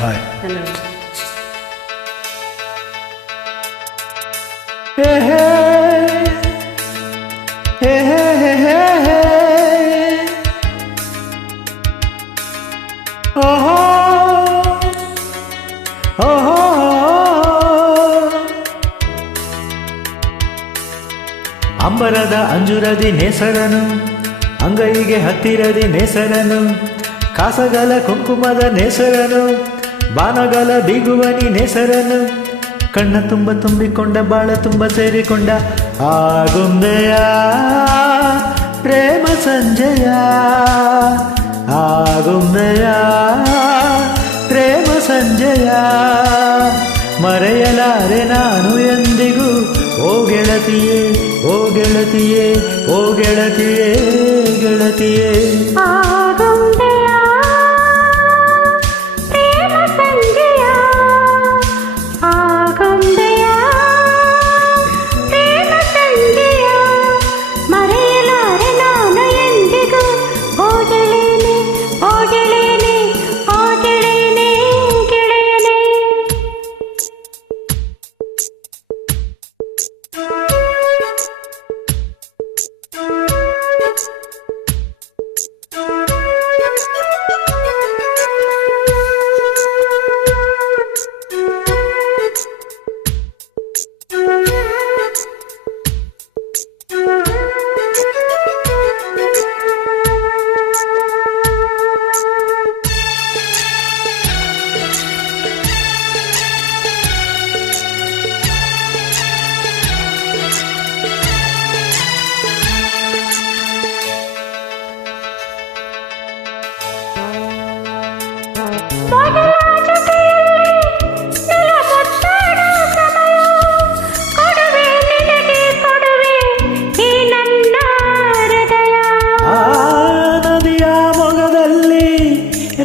Hi. Hello. ಹೇ ಹೇ ಹೇ ಹೇ ಹೇ ಹೇ ಹೇ. ಓಹೋ ಓಹೋ. ಅಂಬರದ ಅಂಜುರದಿ ನೇಸರನು, ಅಂಗೈಗೆ ಹತ್ತಿರದಿ ನೇಸರನು, ಕಾಸಗಲ ಕುಂಕುಮದ ನೇಸರನು, ಬಾನಗಲ ಬೀಗುವನಿ ನೇಸರನು, ಕಣ್ಣ ತುಂಬ ತುಂಬಿಕೊಂಡ ಬಾಳ ತುಂಬ ಸೇರಿಕೊಂಡ ಆಗುಂಬೆಯ ಪ್ರೇಮ ಸಂಜಯ, ಆಗುಂಬೆಯ ಪ್ರೇಮ ಸಂಜಯ, ಮರೆಯಲಾರೆ ನಾನು ಎಂದಿಗೂ ಓ ಗೆಳತಿಯೇ, ಓ ಗೆಳತಿಯೇ, ಓ ಗೆಳತಿಯೇ, ಗೆಳತಿಯೇ.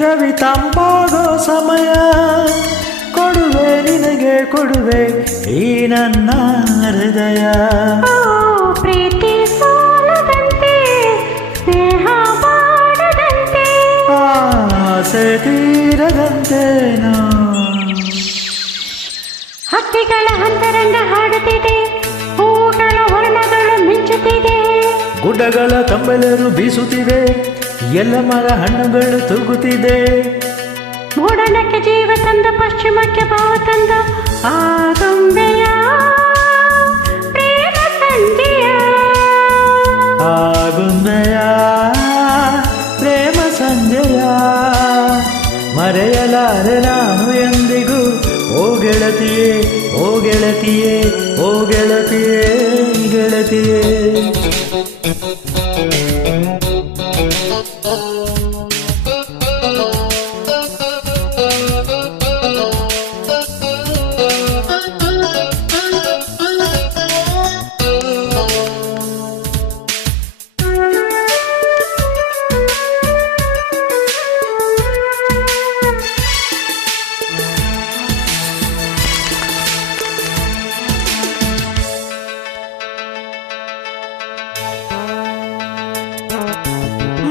ರವಿ ತಂಪಾಗೋ ಸಮಯ ಕೊಡುವೆ ನಿನಗೆ, ಕೊಡುವೆ ಈ ನನ್ನ ಹೃದಯ. ಪ್ರೀತಿ ಸೋಲದಂತೆ, ಸ್ನೇಹ ಮಾಡದಂತೆ, ಆಸೆ ತೀರದಂತೇನೋ. ಹಕ್ಕಿಗಳ ಅಂತರಂಗ ಹಾಡುತ್ತಿದೆ, ಹೂಗಳ ವರ್ಣಗಳು ಮಿಂಚುತ್ತಿದೆ, ಗುಡ್ಡಗಳ ತಂಬೆಲರು ಬೀಸುತ್ತಿವೆ, ಎಲ್ಲ ಮರ ಹಣ್ಣುಗಳು ತೂಗುತ್ತಿದೆ. ಮೂಡಣಕ್ಕೆ ಜೀವ ತಂದ, ಪಶ್ಚಿಮಕ್ಕೆ ಭಾವ ತಂದ ಆಗುಂಬೆಯ ಪ್ರೇಮ ಸಂಜೆಯ, ಆಗುಂಬೆಯ ಪ್ರೇಮ ಸಂಜೆಯ, ಮರೆಯಲಾರೆ ನಾನು ಎಂದಿಗೂ ಓ ಗೆಳತಿಯೇ, ಓ ಗೆಳತಿಯೇ, ಓ ಗೆಳತಿಯೇ, ಗೆಳತಿಯೇ.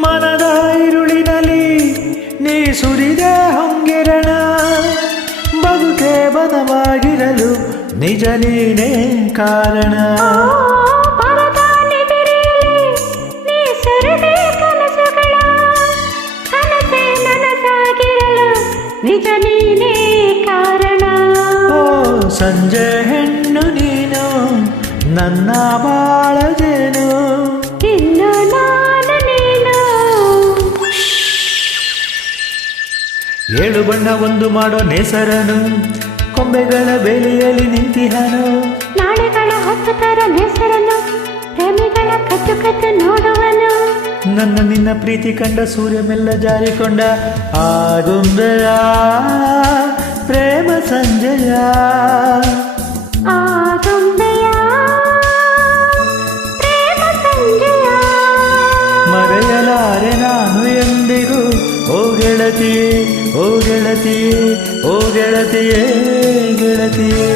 ಮನದ ಇರುಳಿನಲ್ಲಿ ನೀ ಸುರಿದೆ ಹೊಂಗಿರಣ, ಬದುಕೆ ಬದವಾಗಿರಲು ನಿಜ ನೀನೇ ಕಾರಣ. ನೀ ಸುರಿದೆ ಕನಸುಗಳ, ಕನಸೆ ನನಸಾಗಿರಲು ನಿಜ ನೀನೇ ಕಾರಣ. ಓ ಸಂಜೆ ಹೆಣ್ಣು ನೀನು, ನನ್ನ ಬಾಳದೇನು, ಇನ್ನು ನಾನು ನೀನು. ಏಳು ಬಣ್ಣ ಒಂದು ಮಾಡೋ ನೇಸರನು, ಕೊಂಬೆಗಳ ಬೇಲಿಯಲ್ಲಿ ನಿಂತಿಹನು, ನಾಳೆಗಳ ಹೊತ್ತು ತರ ನೇಸರನು, ಪ್ರೇಮಿಗಳ ಕದ್ದು ಕದ್ದು ನೋಡುವನು. ನನ್ನ ನಿನ್ನ ಪ್ರೀತಿ ಕಂಡ ಸೂರ್ಯ ಮೆಲ್ಲ ಜಾರಿಕೊಂಡ ಆಗುಂಬೆಯ ಪ್ರೇಮ ಸಂಜಯ, ಆಗುಂಬೆಯ ಪ್ರೇಮ ಸಂಜೆಯ, ಮರೆಯಲಾರೆ ನಾನು ಎಂದಿಗೂ ಓ ಗೆಳತಿಯೇ, ಓ ಗೆಳತಿಯೇ, ಓ ಗೆಳತಿಯೇ, ಗೆಳತಿಯೇ.